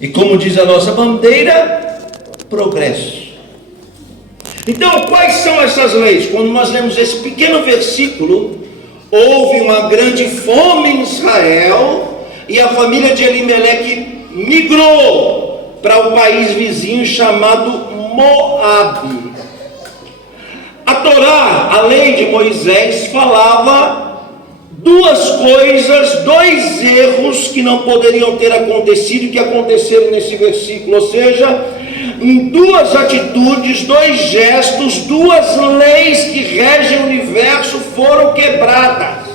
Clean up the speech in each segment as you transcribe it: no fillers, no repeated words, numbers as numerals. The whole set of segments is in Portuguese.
E como diz a nossa bandeira, progresso. Então, quais são essas leis? Quando nós lemos esse pequeno versículo, houve uma grande fome em Israel e a família de Elimeleque migrou para o país vizinho chamado Moabe. A Torá, a lei de Moisés, falava duas coisas, dois erros que não poderiam ter acontecido e que aconteceram nesse versículo, ou seja, em duas atitudes, dois gestos, duas leis que regem o universo foram quebradas.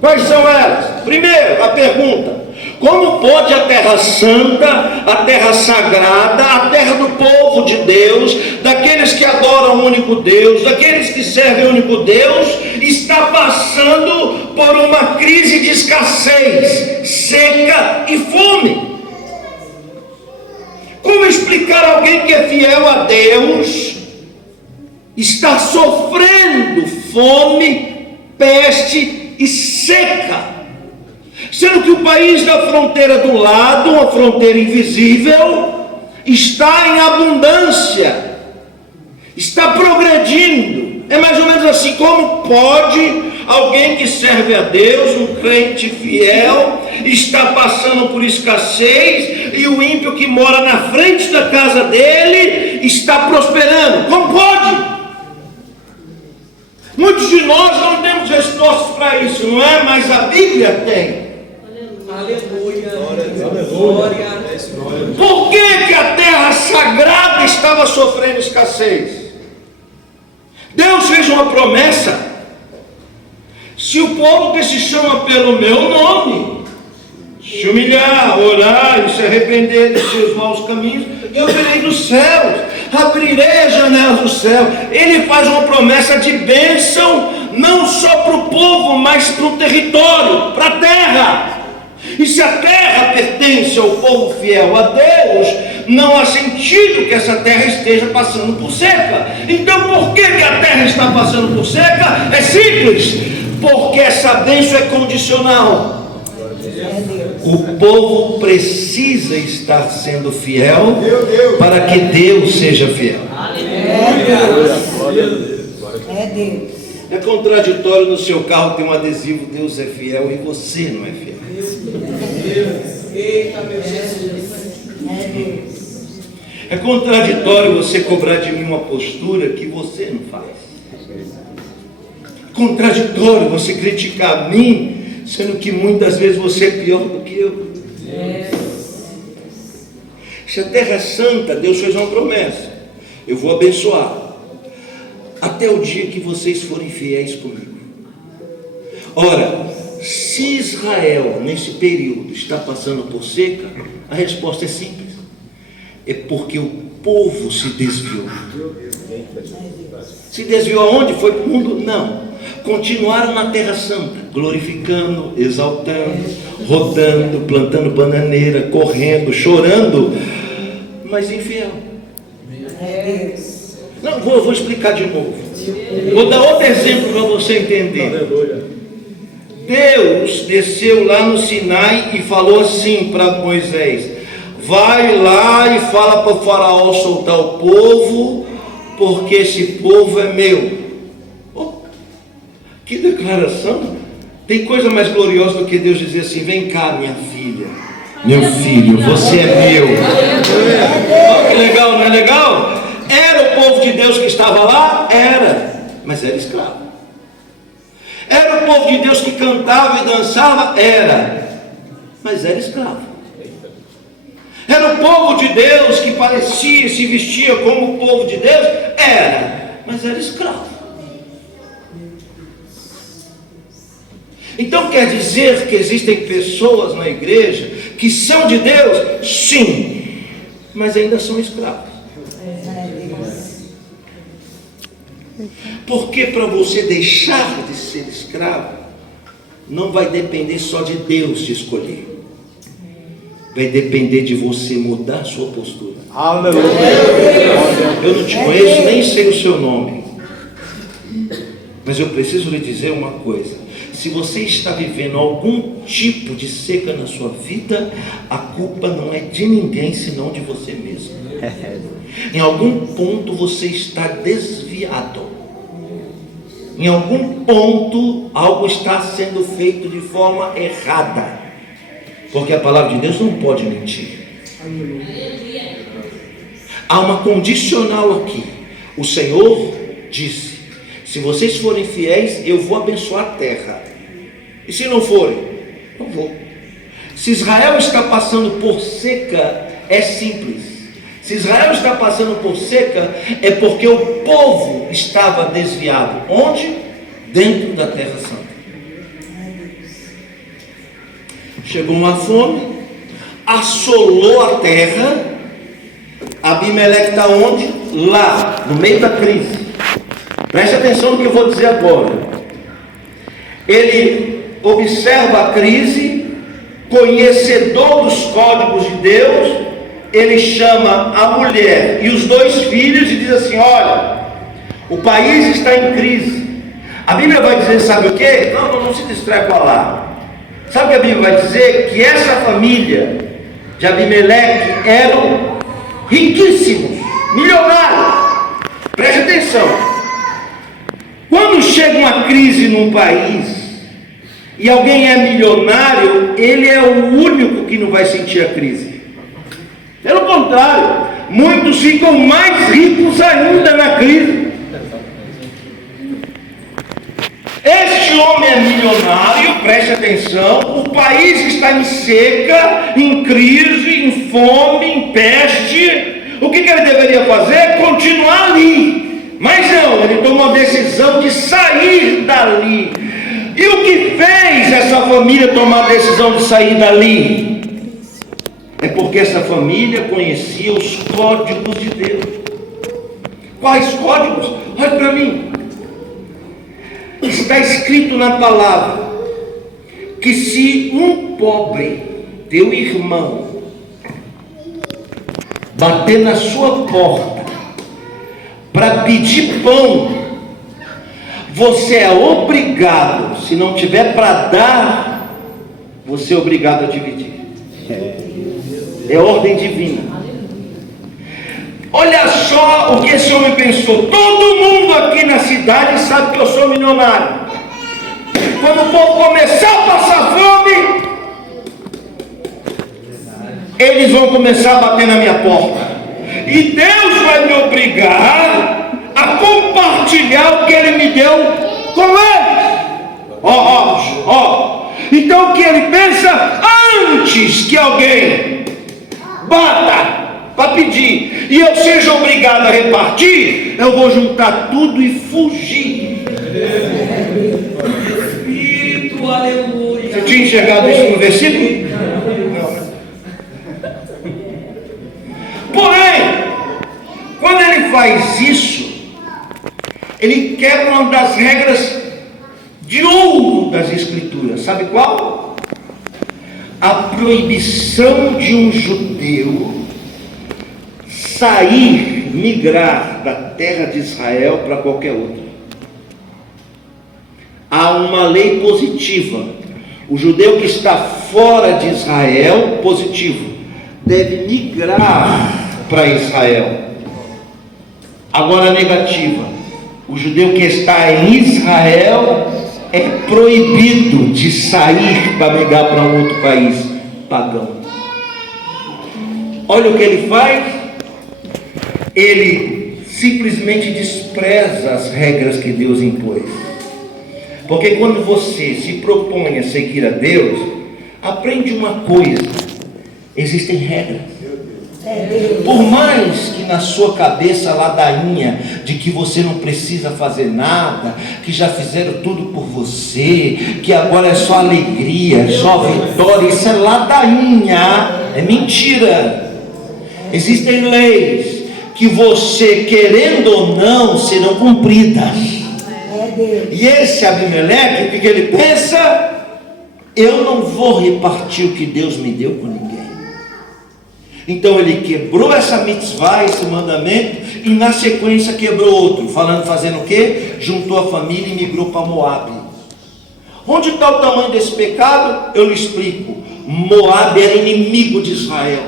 Quais são elas? Primeiro, a pergunta: como pode a terra santa, a terra sagrada, a terra do povo de Deus, daqueles que adoram o único Deus, daqueles que servem o único Deus, está passando por uma crise de escassez, seca e fome? Como explicar alguém que é fiel a Deus está sofrendo fome, peste e seca? Sendo que o país da fronteira do lado, uma fronteira invisível, está em abundância, está progredindo. É mais ou menos assim: como pode alguém que serve a Deus, um crente fiel, está passando por escassez e o ímpio que mora na frente da casa dele está prosperando? Como pode? Muitos de nós não temos respostas para isso, não é? Mas a Bíblia tem. Aleluia. Glória. Por que a terra sagrada estava sofrendo escassez? Deus fez uma promessa: se o povo que se chama pelo meu nome se humilhar, orar e se arrepender dos seus maus caminhos, eu virei dos céus, abrirei as janelas do céu. Ele faz uma promessa de bênção, não só para o povo, mas para o território, para a terra. E se a terra pertence ao povo fiel a Deus, não há sentido que essa terra esteja passando por seca. Então por que a terra está passando por seca? É simples: porque essa bênção é condicional. O povo precisa estar sendo fiel para que Deus seja fiel. É Deus. É contraditório no seu carro ter um adesivo "Deus é fiel" e você não é fiel. Eita, meu Jesus. É Deus. É contraditório você cobrar de mim uma postura que você não faz. É contraditório você criticar a mim, sendo que muitas vezes você é pior do que eu. Se a terra é santa, Deus fez uma promessa: eu vou abençoar até o dia que vocês forem fiéis comigo. Ora, se Israel nesse período está passando por seca, a resposta é simples: é porque o povo se desviou. Se desviou aonde? Foi para o mundo? Não. Continuaram na terra santa, glorificando, exaltando, rodando, plantando bananeira, correndo, chorando, mas infiel. É Deus. Não, vou explicar de novo. Vou dar outro exemplo para você entender. Deus desceu lá no Sinai e falou assim para Moisés: vai lá e fala para o faraó soltar o povo, porque esse povo é meu. Oh, que declaração! Tem coisa mais gloriosa do que Deus dizer assim: vem cá, minha filha, meu filho, você é meu. Oh, que legal, não é legal? Era o povo de Deus que estava lá? Era, mas era escravo. Era o povo de Deus que cantava e dançava? Era, mas era escravo. Era o povo de Deus que parecia e se vestia como o povo de Deus? Era, mas era escravo. Então quer dizer que existem pessoas na igreja que são de Deus? Sim, mas ainda são escravos. Porque para você deixar de ser escravo, não vai depender só de Deus te escolher. Vai depender de você mudar a sua postura. Aleluia. Eu não te conheço, nem sei o seu nome, mas eu preciso lhe dizer uma coisa: se você está vivendo algum tipo de seca na sua vida, a culpa não é de ninguém senão de você mesmo. Em algum ponto você está desviado. Em algum ponto algo está sendo feito de forma errada. Porque a palavra de Deus não pode mentir. Há uma condicional aqui. O Senhor disse: se vocês forem fiéis, eu vou abençoar a terra. E se não forem, não vou. Se Israel está passando por seca, é simples. Se Israel está passando por seca, é porque o povo estava desviado. Onde? Dentro da Terra Santa. Chegou uma fome, assolou a terra. Abimeleque está onde? Lá, no meio da crise. Preste atenção no que eu vou dizer agora. Ele observa a crise, conhecedor dos códigos de Deus. Ele chama a mulher e os 2 filhos e diz assim: olha, o país está em crise. A Bíblia vai dizer, sabe o que? Não se distrai para lá. Sabe o que a Bíblia vai dizer? Que essa família de Abimeleque eram riquíssimos, milionários. Preste atenção. Quando chega uma crise num país e alguém é milionário, ele é o único que não vai sentir a crise. Pelo contrário, muitos ficam mais ricos ainda na crise. Este homem é milionário, preste atenção. O país está em seca, em crise, em fome, em peste. O que ele deveria fazer? Continuar ali. Mas não, ele tomou a decisão de sair dali. E o que fez essa família tomar a decisão de sair dali? É porque essa família conhecia os códigos de Deus. Quais códigos? Olha para mim. Está escrito na palavra que se um pobre, teu irmão, bater na sua porta para pedir pão, você é obrigado, se não tiver para dar, você é obrigado a dividir. É ordem divina. Olha só o que esse homem pensou. Todo mundo aqui na cidade sabe que eu sou milionário. Quando o povo começar a passar fome, eles vão começar a bater na minha porta. E Deus vai me obrigar a compartilhar o que Ele me deu com eles. Então o que ele pensa? Antes que alguém bata para pedir e eu seja obrigado a repartir, eu vou juntar tudo e fugir. Espírito, aleluia. Você tinha enxergado isso no versículo? Não. Porém, quando ele faz isso, ele quebra uma das regras de ouro das Escrituras. Sabe qual? A proibição de um judeu sair, migrar da terra de Israel para qualquer outra. Há uma lei positiva. O judeu que está fora de Israel, positivo, deve migrar para Israel. Agora, negativa. O judeu que está em Israel é proibido de sair para migrar para um outro país pagão. Olha o que ele faz. Ele simplesmente despreza as regras que Deus impôs. Porque quando você se propõe a seguir a Deus, aprende uma coisa: existem regras. Por mais que na sua cabeça ladainha de que você não precisa fazer nada, que já fizeram tudo por você, que agora é só alegria, só vitória, isso é ladainha, é mentira. Existem leis que você, querendo ou não, serão cumpridas. E esse Abimeleque, o que ele pensa? Eu não vou repartir o que Deus me deu com ninguém. Então ele quebrou essa mitzvah, esse mandamento, e na sequência quebrou outro, fazendo o quê? Juntou a família e migrou para Moabe. Onde está o tamanho desse pecado? Eu lhe explico. Moabe era inimigo de Israel.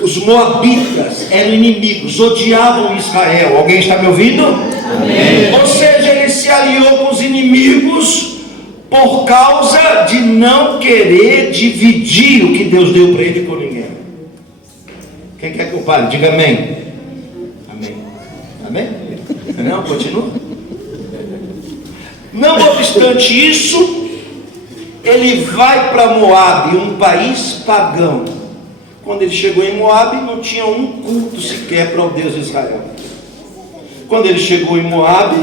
Os moabitas eram inimigos, odiavam Israel. Alguém está me ouvindo? Amém. Ou seja, ele se aliou com os inimigos por causa de não querer dividir o que Deus deu para ele com ninguém. Quem quer que eu fale? Diga amém. Amém. Amém? Não, continua. Não obstante isso, ele vai para Moabe, um país pagão. Quando ele chegou em Moabe, não tinha um culto sequer para o Deus de Israel. Quando ele chegou em Moabe,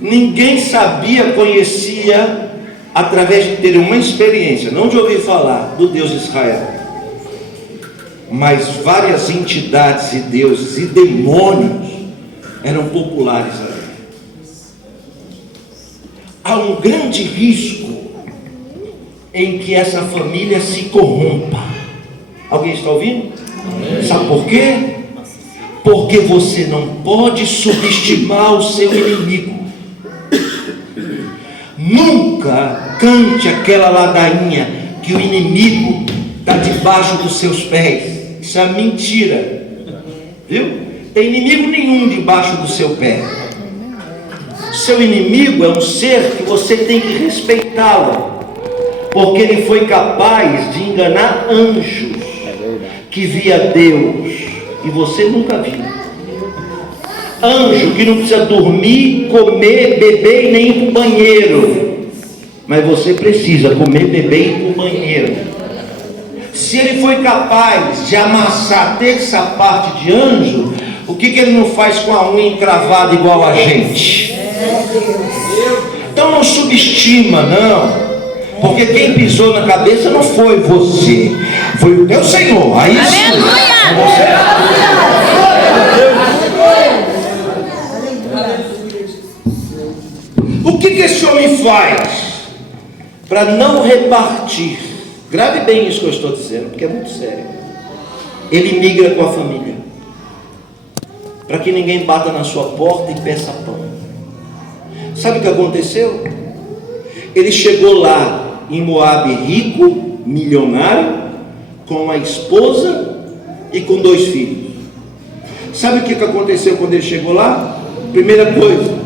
ninguém sabia, conhecia, através de ter uma experiência, não de ouvir falar, do Deus de Israel. Mas várias entidades e deuses e demônios eram populares ali. Há um grande risco em que essa família se corrompa. Alguém está ouvindo? Sabe por quê? Porque você não pode subestimar o seu inimigo. Nunca cante aquela ladainha que o inimigo está debaixo dos seus pés. Isso é mentira. Viu? Tem inimigo nenhum debaixo do seu pé. Seu inimigo é um ser que você tem que respeitá-lo, porque ele foi capaz de enganar anjos que via Deus e você nunca viu. Anjo que não precisa dormir, comer, beber e nem ir para o banheiro, mas você precisa comer, beber e ir para o banheiro. Se ele foi capaz de amassar terça parte de anjo, o que ele não faz com a unha encravada igual a gente? Então não subestima, não. Porque quem pisou na cabeça não foi você, foi o teu Senhor. Aí sim, o que esse homem faz para não repartir? Grave bem isso que eu estou dizendo, porque é muito sério. Ele migra com a família, para que ninguém bata na sua porta e peça pão. Sabe o que aconteceu? Ele chegou lá em Moabe rico, milionário, com a esposa e com 2 filhos. Sabe o que aconteceu quando ele chegou lá? Primeira coisa,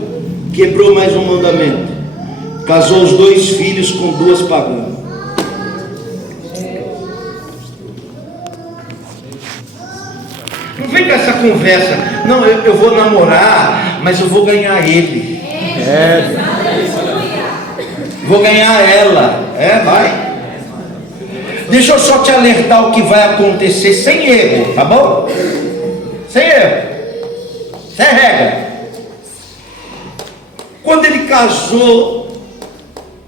quebrou mais um mandamento. Casou os 2 filhos com 2 pagãs. Não vem com essa conversa. Não, eu vou namorar, mas eu vou ganhar ele. Vou ganhar ela. Vai. Deixa eu só te alertar o que vai acontecer sem erro, tá bom? Sem erro. Sem regra. Quando ele casou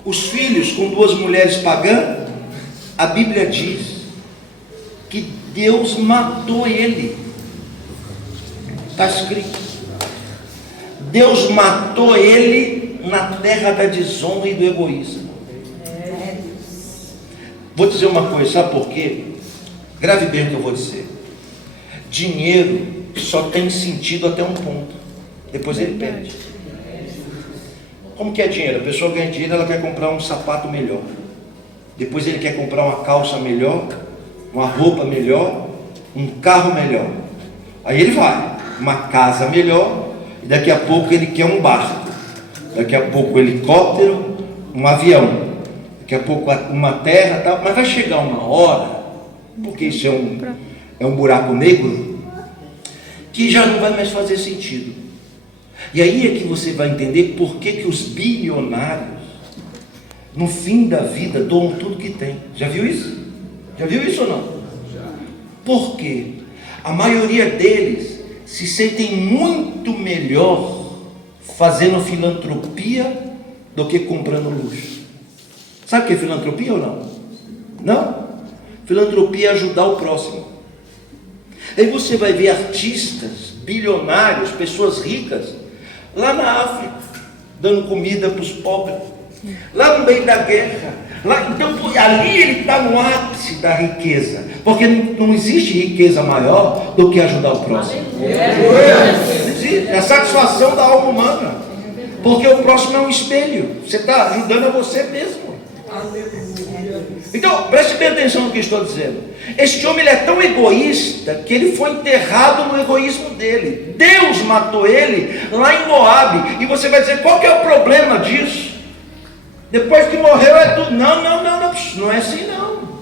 os filhos com 2 mulheres pagãs, a Bíblia diz que Deus matou ele. Está escrito. Deus matou ele na terra da desonra e do egoísmo. Vou dizer uma coisa, sabe por quê? Grave bem o que eu vou dizer. Dinheiro só tem sentido até um ponto, depois ele perde. Como que é dinheiro? A pessoa ganha dinheiro, ela quer comprar um sapato melhor, depois ele quer comprar uma calça melhor, uma roupa melhor, um carro melhor. Aí ele vai, uma casa melhor, e daqui a pouco ele quer um barco, daqui a pouco um helicóptero, um avião, daqui a pouco uma terra, tal. Mas vai chegar uma hora, porque isso é um buraco negro, que já não vai mais fazer sentido. E aí é que você vai entender por que os bilionários, no fim da vida, doam tudo que tem. Já viu isso? Já viu isso ou não? Por quê? A maioria deles se sentem muito melhor fazendo filantropia do que comprando luxo. Sabe o que é filantropia ou não? Não? Filantropia é ajudar o próximo. Aí você vai ver artistas, bilionários, pessoas ricas, lá na África, dando comida para os pobres, lá no meio da guerra. Então ali ele está no ápice da riqueza, porque não existe riqueza maior do que ajudar o próximo. É a satisfação da alma humana. Porque o próximo é um espelho. Você está ajudando a você mesmo. Então, preste bem atenção no que eu estou dizendo. Este homem ele é tão egoísta que ele foi enterrado no egoísmo dele. Deus matou ele lá em Moabe. E você vai dizer, qual que é o problema disso? Depois que morreu é tudo. Não é assim não.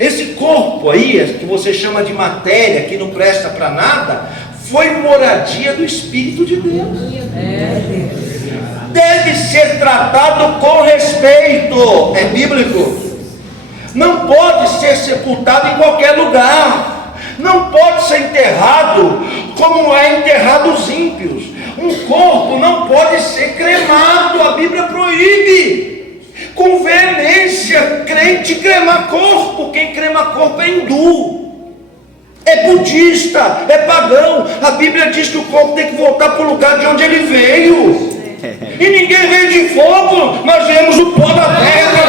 Esse corpo aí, que você chama de matéria, que não presta para nada, foi moradia do Espírito de Deus. Deve ser tratado com respeito. É bíblico. Não pode ser sepultado em qualquer lugar. Não pode ser enterrado como é enterrado os ímpios. Um corpo não pode ser cremado. A Bíblia proíbe com veemência crente cremar corpo. Quem crema corpo é hindu, é budista, é pagão. A Bíblia diz que o corpo tem que voltar para o lugar de onde ele veio. E ninguém veio de fogo, nós viemos do pó da terra.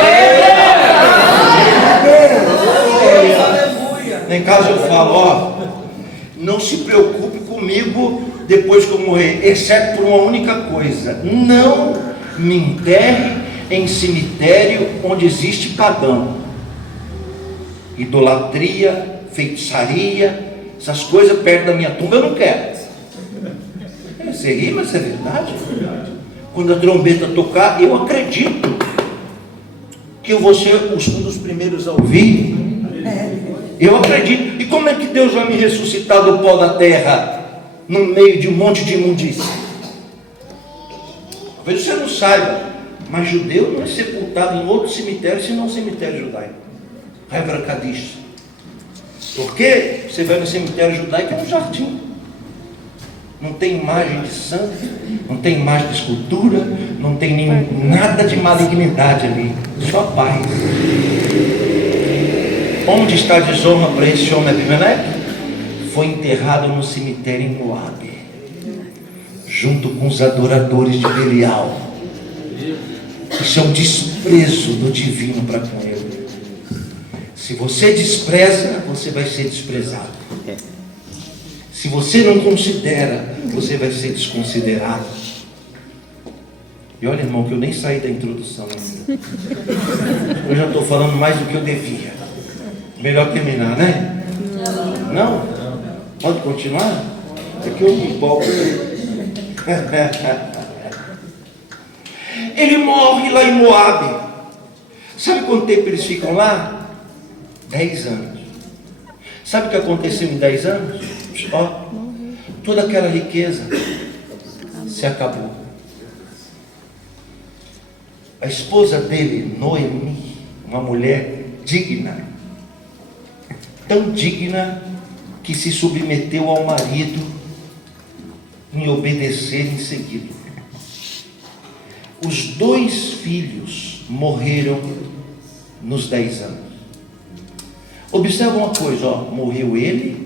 Em casa eu falo, não se preocupe comigo depois que eu morrer, exceto por uma única coisa: não me enterre em cemitério onde existe pagão, idolatria, feitiçaria, essas coisas perto da minha tumba eu não quero. Você ri, mas é verdade. Quando a trombeta tocar, eu acredito que eu vou ser um dos primeiros a ouvir. Eu acredito. E como é que Deus vai me ressuscitar do pó da terra, no meio de um monte de imundícia? Talvez você não saiba, mas judeu não é sepultado em outro cemitério senão o cemitério judaico, Hebra Kadish. Porque você vai no cemitério judaico, é um jardim. Não tem imagem de santo, não tem imagem de escultura, não tem nem nada de malignidade ali, só paz. Onde está a desonra para esse homem Abimeleque? Foi enterrado no cemitério em Moabe, junto com os adoradores de Belial. Isso é um desprezo do divino para com ele. Se você despreza, você vai ser desprezado. Se você não considera, você vai ser desconsiderado. E olha, irmão, que eu nem saí da introdução ainda. Eu já estou falando mais do que eu devia. Melhor terminar, né? Não? Pode continuar? É que eu me empolgo. Ele morre lá em Moabe. Sabe quanto tempo eles ficam lá? 10 anos. Sabe o que aconteceu em 10 anos? Ó, toda aquela riqueza se acabou. A esposa dele, Noemi, uma mulher digna, tão digna que se submeteu ao marido em obedecer em seguida. Os 2 filhos morreram nos 10 anos. Observa uma coisa, ó, morreu ele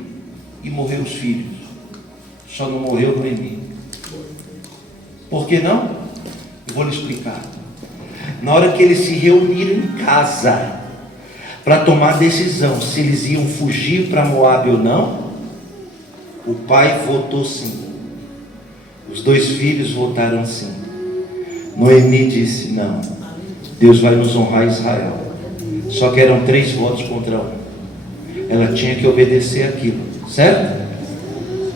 e morreu os filhos, só não morreu Noemi. Por que não? Eu vou lhe explicar. Na hora que eles se reuniram em casa para tomar decisão se eles iam fugir para Moabe ou não, o pai votou sim, os 2 filhos votaram sim. Noemi disse: não, Deus vai nos honrar Israel. Só que eram 3 votos contra 1. Ela tinha que obedecer aquilo, certo?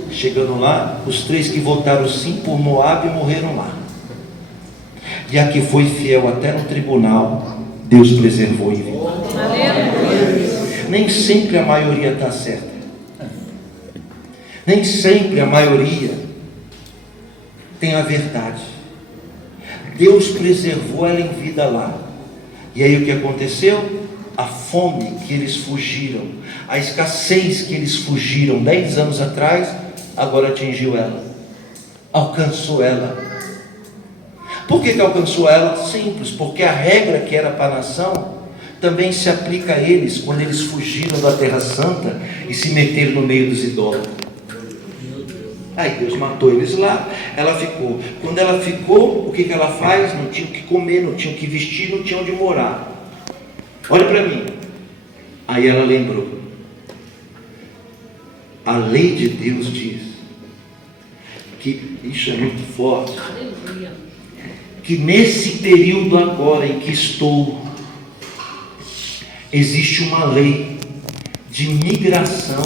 Chegando lá, os 3 que votaram sim por Moabe morreram lá. E a que foi fiel até no tribunal, Deus preservou em vida. Nem sempre a maioria está certa. Nem sempre a maioria tem a verdade. Deus preservou ela em vida lá. E aí o que aconteceu? A fome que eles fugiram, a escassez que eles fugiram 10 anos atrás, agora atingiu ela, alcançou ela. Por que alcançou ela? Simples, porque a regra que era para a nação também se aplica a eles quando eles fugiram da Terra Santa e se meteram no meio dos idólatras. Aí Deus matou eles lá, ela ficou. Quando ela ficou, o que ela faz? Não tinha o que comer, não tinha o que vestir, não tinha onde morar. Olha para mim. Aí ela lembrou. A lei de Deus diz que isso é muito forte. que nesse período agora em que estou, existe uma lei de migração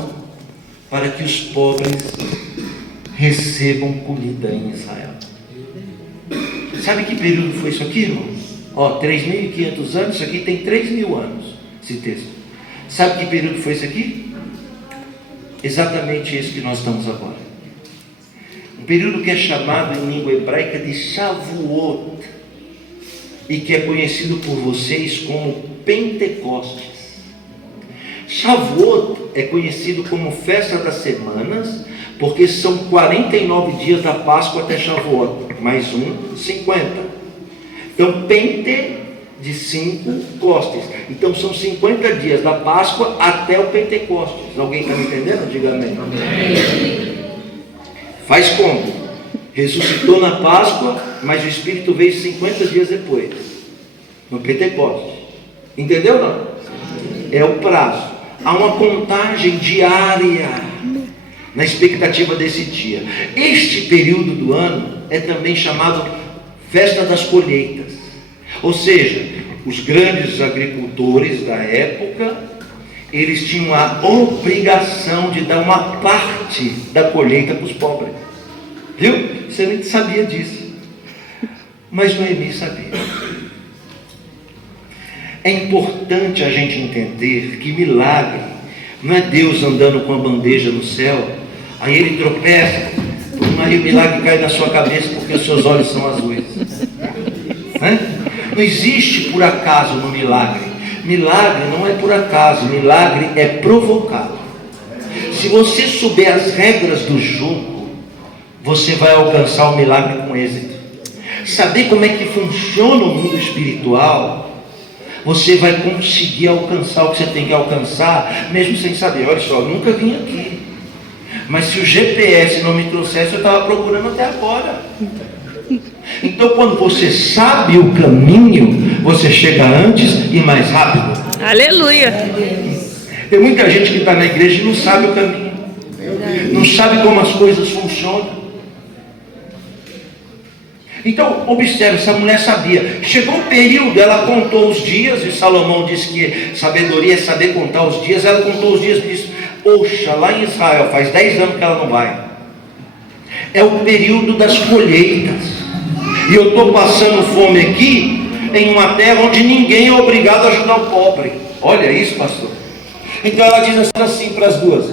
para que os pobres recebam comida em Israel. Sabe que período foi isso aqui, irmão? 3.500 anos, isso aqui tem 3.000 anos, esse texto. Sabe que período foi isso aqui? Exatamente esse que nós estamos agora. Um período que é chamado em língua hebraica de Shavuot, e que é conhecido por vocês como Pentecostes. Shavuot é conhecido como Festa das Semanas, porque são 49 dias da Páscoa até Shavuot, mais 50. Então, Pente de 5 costes. Então, são 50 dias da Páscoa até o Pentecostes. Alguém está me entendendo? Diga amém. Faz como? Ressuscitou na Páscoa, mas o Espírito veio 50 dias depois, no Pentecostes. Entendeu não? É o prazo. Há uma contagem diária na expectativa desse dia. Este período do ano é também chamado Festa das Colheitas. Ou seja, os grandes agricultores da época, eles tinham a obrigação de dar uma parte da colheita para os pobres. Viu? Você nem sabia disso. Mas Noemi sabia. É importante a gente entender que milagre não é Deus andando com a bandeja no céu, aí ele tropeça, aí o milagre cai na sua cabeça porque os seus olhos são azuis. Né? Não existe por acaso no milagre. Milagre não é por acaso, milagre é provocado. Se você souber as regras do jogo, você vai alcançar o milagre com êxito. Saber como é que funciona o mundo espiritual, você vai conseguir alcançar o que você tem que alcançar, mesmo sem saber. Olha só, eu nunca vim aqui, mas se o GPS não me trouxesse, eu estava procurando até agora. Então, quando você sabe o caminho, você chega antes e mais rápido. Aleluia. Tem muita gente que está na igreja e não sabe o caminho, não sabe como as coisas funcionam. Então, observe, essa mulher sabia. Chegou um período, ela contou os dias, e Salomão disse que sabedoria é saber contar os dias. Ela contou os dias e disse: poxa, lá em Israel, faz 10 anos que ela não vai. É o período das colheitas. E eu estou passando fome aqui, em uma terra onde ninguém é obrigado a ajudar o pobre. Olha isso, pastor. Então ela diz assim para as duas: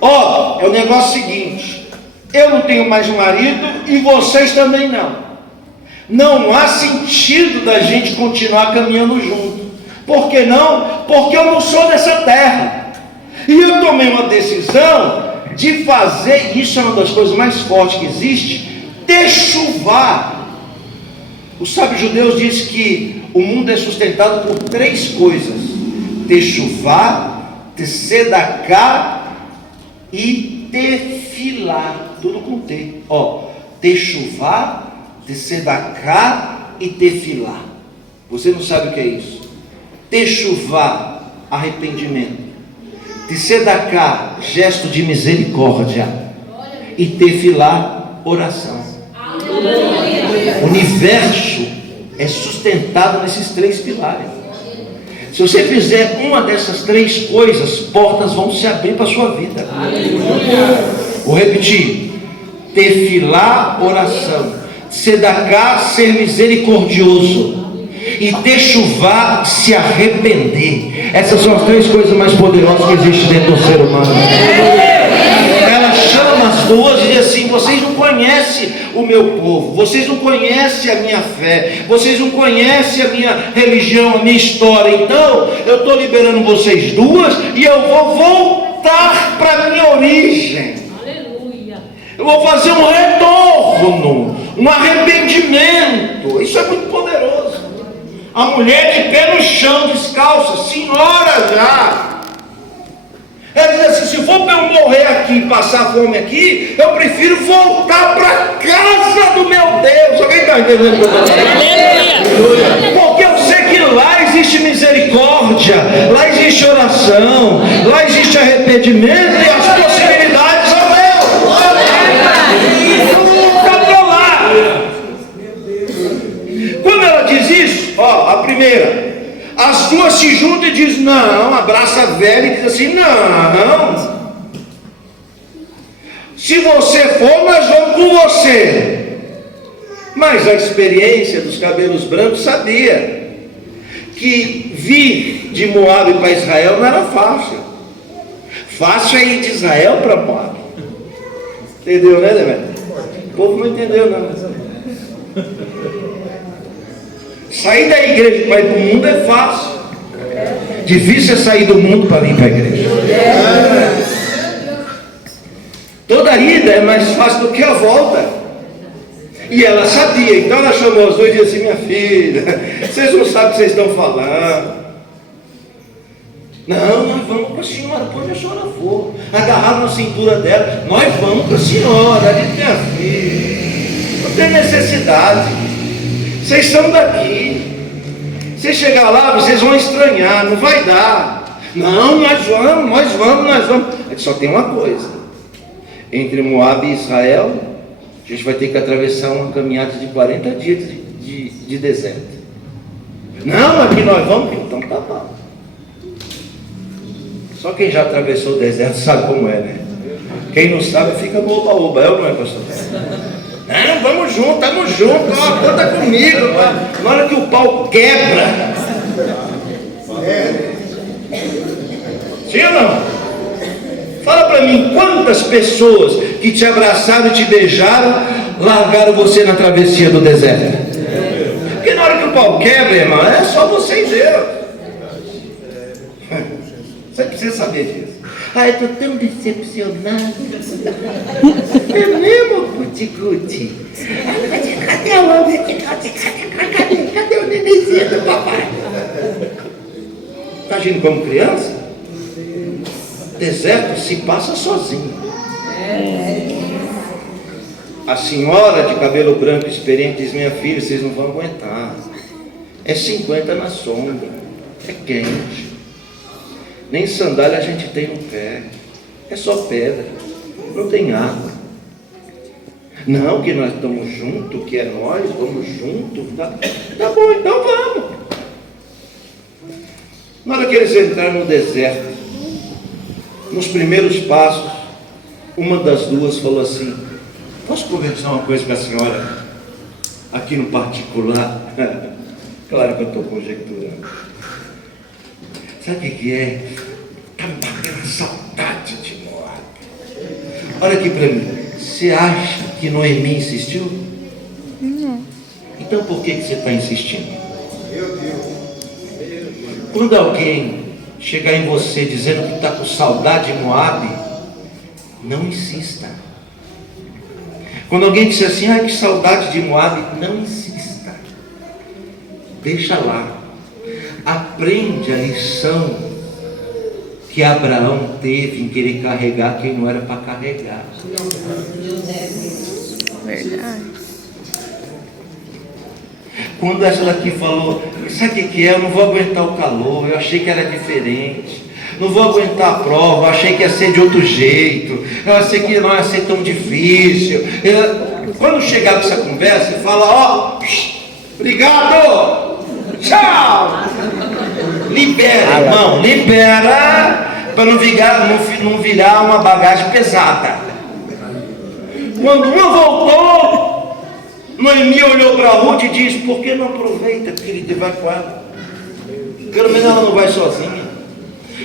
é o negócio seguinte, eu não tenho mais marido e vocês também não. Não há sentido da gente continuar caminhando junto. Por que não? Porque eu não sou dessa terra. E eu tomei uma decisão de fazer, isso é uma das coisas mais fortes que existe, techuvar. O sábio judeu diz que o mundo é sustentado por 3 coisas: techuvá, tzedaká e tefilá. Tudo com T. Techuvá, tzedaká e tefilá. Você não sabe o que é isso? Techuvá, arrependimento. Tzedaká, gesto de misericórdia. E tefilá, oração. O universo é sustentado nesses 3 pilares. Se você fizer uma dessas 3 coisas, portas vão se abrir para a sua vida. Vou repetir: tefilá, oração; tzedaká, ser misericordioso; e techuvá, se arrepender. Essas são as 3 coisas mais poderosas que existem dentro do ser humano. Ela chama as duas e diz assim: vocês não conhecem o meu povo, vocês não conhecem a minha fé, vocês não conhecem a minha religião, a minha história. Então eu estou liberando vocês duas e eu vou voltar para a minha origem. Aleluia. Eu vou fazer um retorno, um arrependimento. Isso é muito poderoso. A mulher de pé no chão, descalça, senhora já. Ela diz assim: se for para eu morrer aqui e passar fome aqui, eu prefiro voltar para a casa do meu Deus. Alguém está entendendo o que eu estou falando? Porque eu sei que lá existe misericórdia, lá existe oração, lá existe arrependimento e as possibilidades são Deus. Volta para lá. primeira. As duas se juntam e dizem não, abraça a velha e diz assim, não. Se você for, nós vamos com você. Mas a experiência dos cabelos brancos sabia que vir de Moabe para Israel não era fácil. Fácil é ir de Israel para Moabe. Entendeu, né, Demetrio? O povo não entendeu, não. Sair da igreja para ir para o mundo é fácil. Difícil é sair do mundo para vir para a igreja. Toda ida é mais fácil do que a volta. E ela sabia, então ela chamou as duas e disse assim, minha filha, vocês não sabem o que vocês estão falando. Não, nós vamos com a senhora, para onde a senhora for. Agarraram na cintura dela, nós vamos com a senhora, ali minha filha. Não tem necessidade. Vocês são daqui. Se chegar lá, vocês vão estranhar, não vai dar. Não, nós vamos. Só tem uma coisa. Entre Moabe e Israel, a gente vai ter que atravessar uma caminhada de 40 dias de deserto. Não, aqui nós vamos, então tá bom. Só quem já atravessou o deserto sabe como é, né? Quem não sabe fica no oba-oba, é ou não é, pastor? Não, vamos junto, conta comigo. Na hora que o pau quebra. Sim ou não? Fala para mim, quantas pessoas que te abraçaram e te beijaram, largaram você na travessia do deserto? Porque na hora que o pau quebra, irmão, é só você e Deus. Você precisa saber disso. Ai, eu estou tão decepcionado. É mesmo, Guti? Cadê o homem? Cadê o nenenzinho do papai? Está agindo como criança? Deserto se passa sozinho. A senhora de cabelo branco experiente diz, minha filha, vocês não vão aguentar. É 50 na sombra. É quente. Nem sandália a gente tem no pé. É só pedra. Não tem água. Não, que nós estamos juntos, que é nós, vamos juntos. Tá bom, então vamos. Na hora que eles entraram no deserto, nos primeiros passos, uma das duas falou assim, posso conversar uma coisa com a senhora? Aqui no particular. Claro que eu estou conjecturando. Sabe o que é? Está me batendo saudade de Moabe. Olha aqui para mim. Você acha que Noemi insistiu? Não. Então por que você está insistindo? Meu Deus. Quando alguém chegar em você dizendo que está com saudade de Moabe, não insista. Quando alguém disser assim, ai que saudade de Moabe, não insista. Deixa lá. Aprende a lição que Abraão teve em querer carregar quem não era para carregar. Verdade. Quando essa daqui falou, sabe o que é? Eu não vou aguentar o calor, eu achei que era diferente. Não vou aguentar a prova, eu achei que ia ser de outro jeito. Eu achei que não ia ser tão difícil. Quando chegar com essa conversa, fala, ó, obrigado! Tchau! Libera, irmão, libera para não virar uma bagagem pesada. Quando uma voltou, Noemi olhou para Ruth e disse, por que não aproveita, querida, e vai com ela? Pelo menos ela não vai sozinha.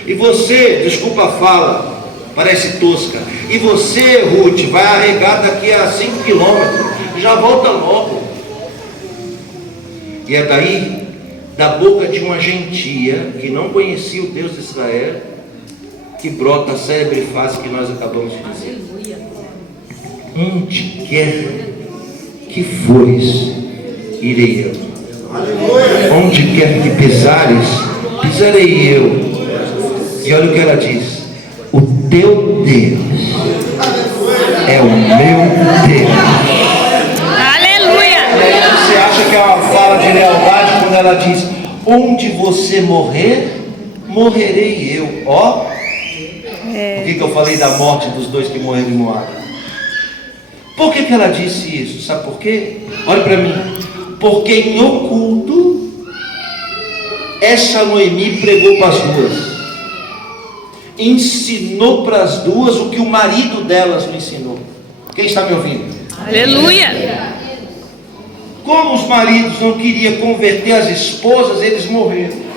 E você, desculpa a fala, parece tosca, e você, Ruth, vai arregar daqui a 5 quilômetros, já volta logo. E é daí, da boca de uma gentia que não conhecia o Deus de Israel, que brota a célebre frase que nós acabamos de dizer. Onde quer que fores, irei eu. Onde quer que pisares, pisarei eu. E olha o que ela diz: o teu Deus é o meu Deus. Você acha que é uma fala de lealdade quando ela diz, onde você morrer, morrerei eu. Ó, por que eu falei da morte dos dois que morreram em Moabe? Por que ela disse isso? Sabe por quê? Olha para mim. Porque em oculto essa Noemi pregou para as duas. Ensinou para as duas o que o marido delas não ensinou. Quem está me ouvindo? Aleluia. Como os maridos não queriam converter as esposas, eles morreram.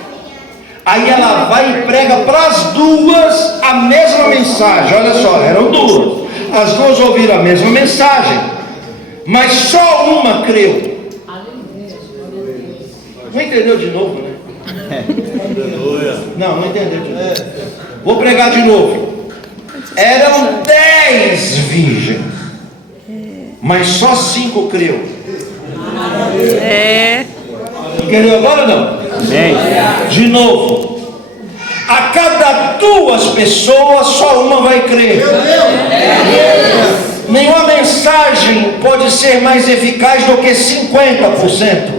Aí ela vai e prega para as duas a mesma mensagem. Olha só, eram duas. As duas ouviram a mesma mensagem, mas só uma creu. Não entendeu de novo, né? Não entendeu de novo. Vou pregar de novo. Eram 10 virgens, mas só 5 creu. Entendeu agora ou não? Amém. De novo. A cada 2 pessoas, só uma vai crer. Nenhuma mensagem pode ser mais eficaz do que 50%.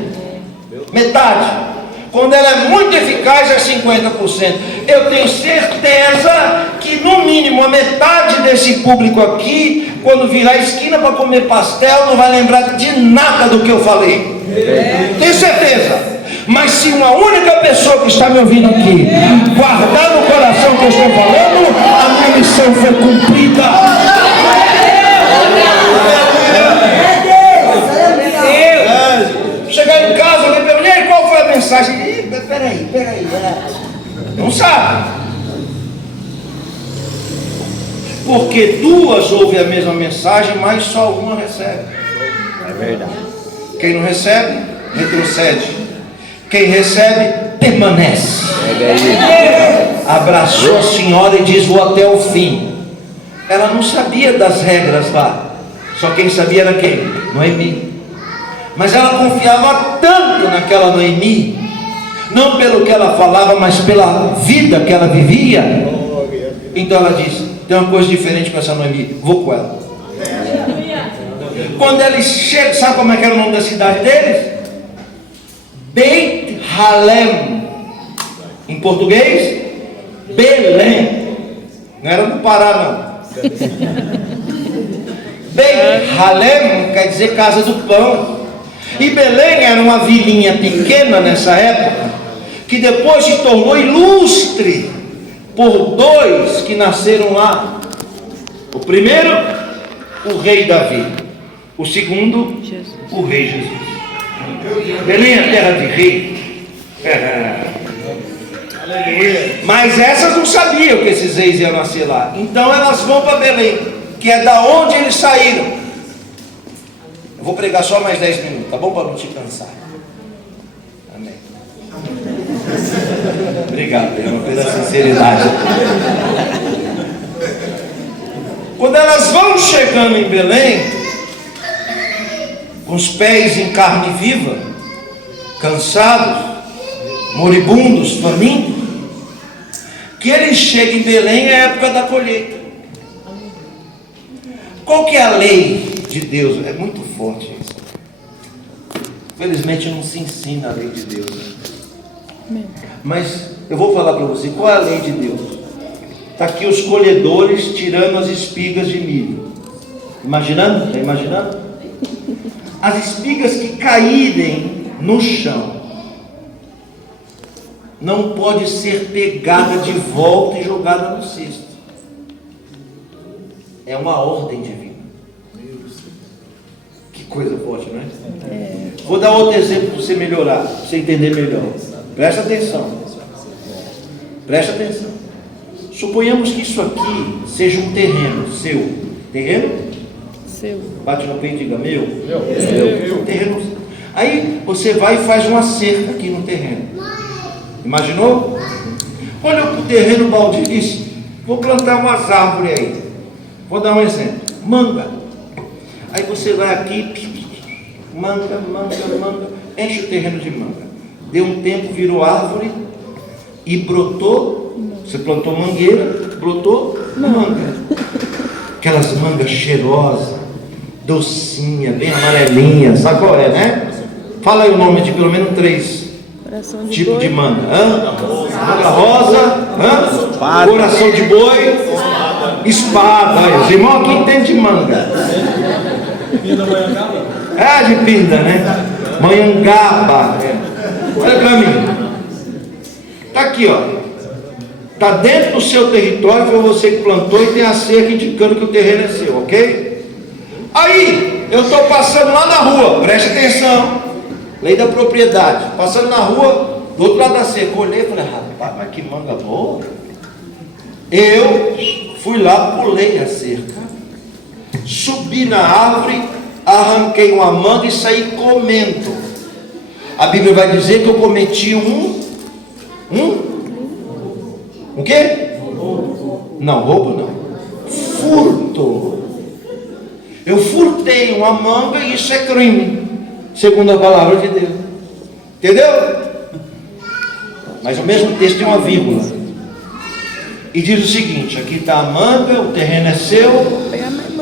Metade. Quando ela é muito eficaz, é 50%. Eu tenho certeza que no mínimo a metade desse público aqui, quando virar a esquina para comer pastel, não vai lembrar de nada do que eu falei. Tenho certeza. Mas se uma única pessoa que está me ouvindo aqui guardar no coração o que eu estou falando, a minha missão foi cumprida. Chegar em casa, alguém pergunta: e aí, qual foi a mensagem? Peraí, não sabe. Porque 2 ouvem a mesma mensagem, mas só uma recebe. É verdade. Quem não recebe, retrocede. Quem recebe, permanece. Abraçou a senhora e diz: vou até o fim. Ela não sabia das regras lá. Só quem sabia era quem? Noemi. Mas ela confiava tanto naquela Noemi, não pelo que ela falava, mas pela vida que ela vivia. Então ela disse: tem uma coisa diferente com essa Noemi, vou com ela. Quando eles chegam, sabe como é que era o nome da cidade deles? Beit Halem. Em português, Belém. Não era do Pará, não. Beit Halem quer dizer casa do pão. E Belém era uma vilinha pequena nessa época, que depois se tornou ilustre por 2 que nasceram lá. O primeiro, o rei Davi. O segundo, o rei Jesus. Belém é terra de rei. Mas essas não sabiam que esses reis iam nascer lá. Então elas vão para Belém, que é da onde eles saíram. Eu vou pregar só mais 10 minutos, tá bom? Para não te cansar. Amém. Obrigado, irmão, pela sinceridade. Quando elas vão chegando em Belém, com os pés em carne viva, cansados, moribundos, famintos, que eles chegam em Belém é a época da colheita. Qual que é a lei de Deus? É muito forte isso. Felizmente não se ensina a lei de Deus. Mas eu vou falar para você qual é a lei de Deus. Está aqui os colhedores tirando as espigas de milho. Imaginando? Está imaginando? As espigas que caírem no chão não pode ser pegada de volta e jogada no cesto. É uma ordem divina. Que coisa forte, não é? Vou dar outro exemplo para você melhorar, para você entender melhor. Presta atenção. Presta atenção. Suponhamos que isso aqui seja um terreno seu. Terreno? Seu. Bate no peito e diga: meu. Meu. Terreno. Aí você vai e faz uma cerca aqui no terreno. Imaginou? Olha para o terreno baldio e diz: vou plantar umas árvores aí. Vou dar um exemplo. Manga. Aí você vai aqui, manga, enche o terreno de manga. Deu um tempo, virou árvore e brotou. Você plantou mangueira, brotou manga. Aquelas mangas cheirosas, docinha, bem amarelinha. Sabe qual é, né? Fala aí o nome de pelo menos 3 tipos de manga. Manga rosa, coração de boi, espada. Os irmãos aqui entendem de manga. É de pinda, né? Manhangaba. Olha para mim. Está aqui, ó. Está dentro do seu território, foi você que plantou e tem a cerca indicando que o terreno é seu, ok? Aí, eu estou passando lá na rua, preste atenção, lei da propriedade, passando na rua, do outro lado da cerca, olhei e falei, rapaz, mas que manga boa. Eu fui lá, pulei a cerca, subi na árvore, arranquei uma manga e saí comendo. A Bíblia vai dizer que eu cometi o quê? Não, roubo não. Furto. Eu furtei uma manga e isso é crime, segundo a palavra de Deus. Entendeu? Mas o mesmo texto tem uma vírgula. E diz o seguinte: aqui está a manga, o terreno é seu.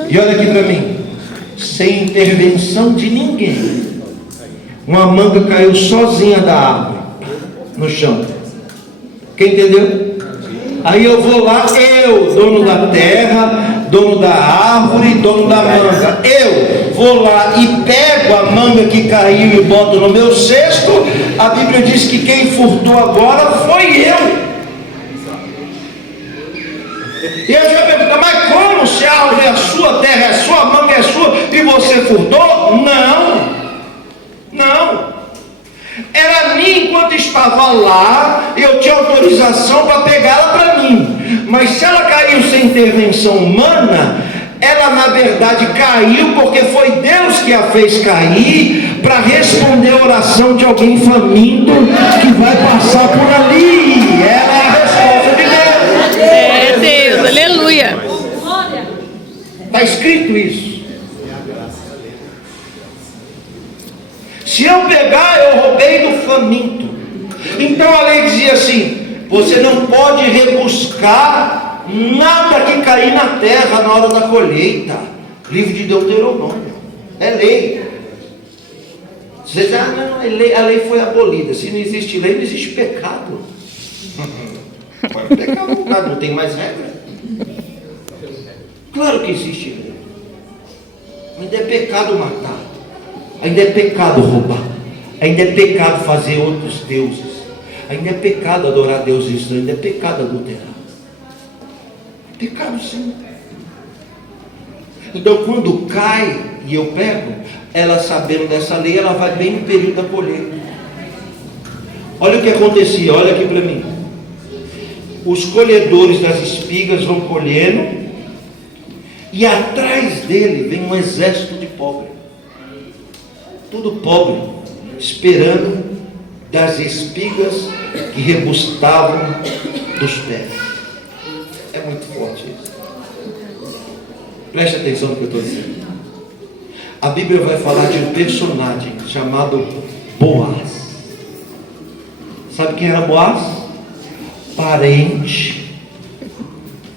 E olha aqui para mim. Sem intervenção de ninguém, uma manga caiu sozinha da árvore no chão. Quem entendeu? Aí eu vou lá, eu, dono da terra, dono da árvore, dono da manga, eu vou lá e pego a manga que caiu e boto no meu cesto. A Bíblia diz que quem furtou agora foi eu. E eu já pergunto, mas como? Se a árvore é sua, a terra é sua, a manga é sua e você furtou? Não. Era minha enquanto estava lá, eu tinha autorização para pegá-la para mim. Mas se ela caiu sem intervenção humana, ela na verdade caiu porque foi Deus que a fez cair para responder a oração de alguém faminto que vai passar por ali. Ela é a resposta de Deus. É Deus, aleluia. Está escrito isso. Se eu pegar, eu roubei do faminto. Então a lei dizia assim: você não pode rebuscar nada que cair na terra na hora da colheita. Livro de Deuteronômio. É lei. Você diz, não, a lei foi abolida. Se não existe lei, não existe pecado. Pode pecar à vontade, não tem mais regra. Claro que existe lei. Ainda é pecado matar. Ainda é pecado roubar. Ainda é pecado fazer outros deuses. Ainda é pecado adorar deuses estranhos. Ainda é pecado adulterar. Pecado sim. Então quando cai e eu pego, ela sabendo dessa lei, ela vai bem no período da colheita. Olha o que acontecia, olha aqui para mim. Os colhedores das espigas vão colhendo, e atrás dele vem um exército de pobres. Tudo pobre, esperando das espigas que rebustavam dos pés. É muito forte isso. Preste atenção no que eu estou dizendo. A Bíblia vai falar de um personagem chamado Boaz. Sabe quem era Boaz? Parente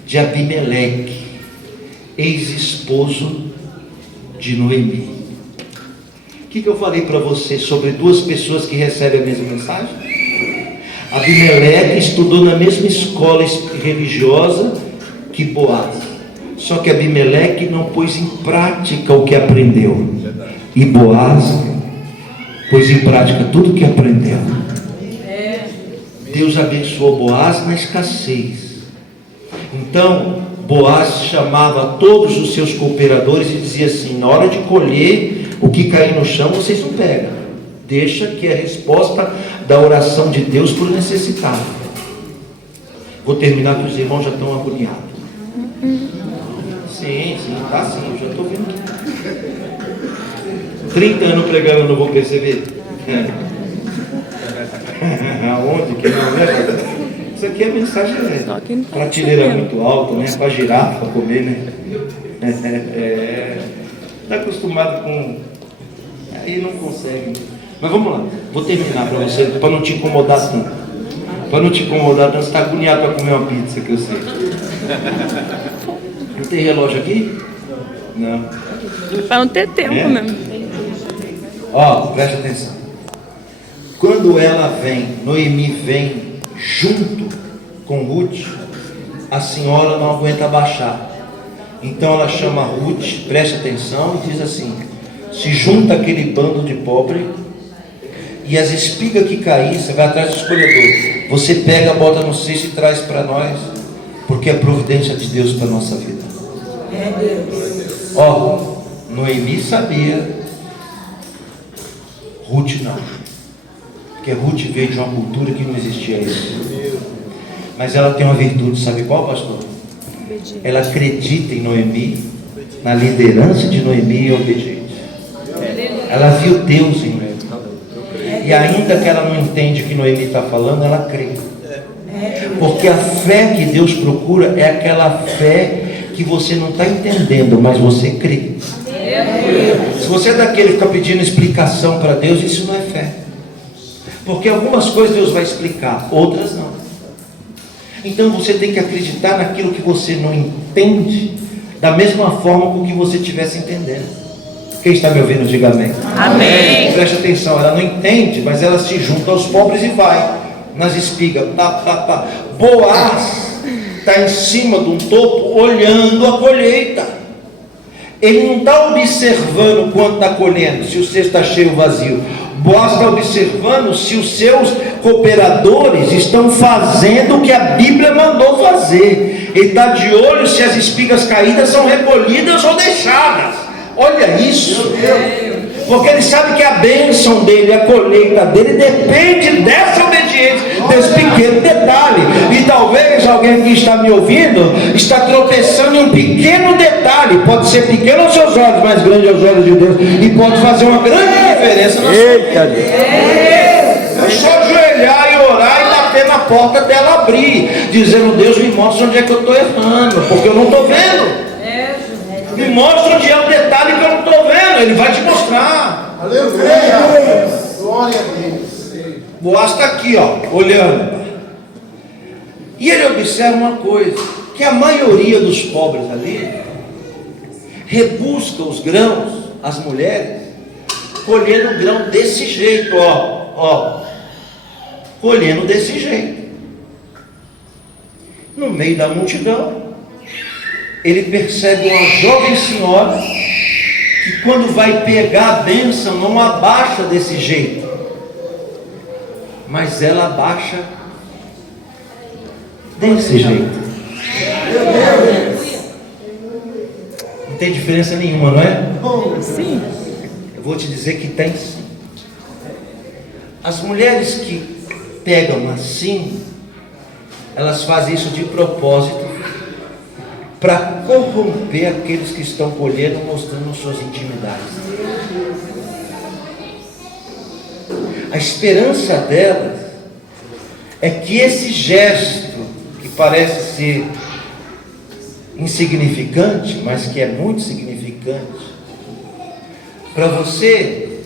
de Abimeleque, ex-esposo de Noemi. O que eu falei para você sobre duas pessoas que recebem a mesma mensagem? Abimeleque estudou na mesma escola religiosa que Boaz. Só que Abimeleque não pôs em prática o que aprendeu. E Boaz pôs em prática tudo o que aprendeu. Deus abençoou Boaz na escassez. Então Boaz chamava todos os seus cooperadores e dizia assim: na hora de colher, o que cair no chão vocês não pegam. Deixa que é a resposta da oração de Deus para o necessitado. Vou terminar, que os irmãos já estão agoniados. Sim, tá sim, eu já estou vendo aqui. 30 anos pregando, eu não vou perceber. Aonde que não é? Isso aqui é mensagem prateleira muito alta, né? Para girafa comer, né? Está acostumado com. Aí não consegue. Mas vamos lá, vou terminar para você, para não te incomodar tanto. Para não te incomodar tanto, você está agoniado para comer uma pizza, que eu sei. Não tem relógio aqui? Não. Para não ter tempo mesmo. Ó, preste atenção. Quando ela vem, Noemi vem junto com Ruth, a senhora não aguenta baixar. Então ela chama Ruth, preste atenção, e diz assim: se junta aquele bando de pobre E as espigas que cair, você vai atrás do escolhedor. Você pega, bota no cesto e traz para nós, porque é providência de Deus para a nossa vida. Ó, Noemi sabia, Ruth não. Porque Ruth veio de uma cultura que não existia isso. Mas ela tem uma virtude, sabe qual, pastor? Ela acredita em Noemi, na liderança de Noemi e obediente. Ela viu Deus em Noemi. E ainda que ela não entende o que Noemi está falando, ela crê. Porque a fé que Deus procura é aquela fé que você não está entendendo, mas você crê. Se você é daquele que está pedindo explicação para Deus, isso não é fé. Porque algumas coisas Deus vai explicar, outras não. Então você tem que acreditar naquilo que você não entende, da mesma forma com que você estivesse entendendo. Quem está me ouvindo, diga amém. Amém. Preste atenção, ela não entende, mas ela se junta aos pobres e vai nas espigas. Boaz está em cima de um topo olhando a colheita. Ele não está observando quanto está colhendo, se o cesto está cheio ou vazio. Boaz está observando se os seus cooperadores estão fazendo o que a Bíblia mandou fazer. Ele está de olho se as espigas caídas são recolhidas ou deixadas. Olha isso, porque ele sabe que a bênção dele, a colheita dele depende dessa obediência, desse pequeno detalhe. E talvez alguém que está me ouvindo está tropeçando em um pequeno detalhe, pode ser pequeno aos seus olhos, mas grande aos olhos de Deus, e pode fazer uma grande diferença na sua vida. É só ajoelhar e orar e bater na porta dela abrir, dizendo: Deus, me mostra onde é que eu estou errando, porque eu não estou vendo. Me mostra onde é o detalhe que eu não estou vendo. Ele vai te mostrar. Aleluia. Glória a Deus. Boaz está aqui, ó, olhando. E ele observa uma coisa: que a maioria dos pobres ali rebusca os grãos, as mulheres, colhendo grão desse jeito, ó, colhendo desse jeito. No meio da multidão, ele percebe uma jovem senhora que, quando vai pegar a bênção, não abaixa desse jeito, mas ela abaixa desse jeito. Não tem diferença nenhuma, não é? Sim. Eu vou te dizer que tem sim. As mulheres que pegam assim, elas fazem isso de propósito, para corromper aqueles que estão colhendo, mostrando suas intimidades. A esperança delas é que esse gesto, que parece ser insignificante, mas que é muito significante, para você,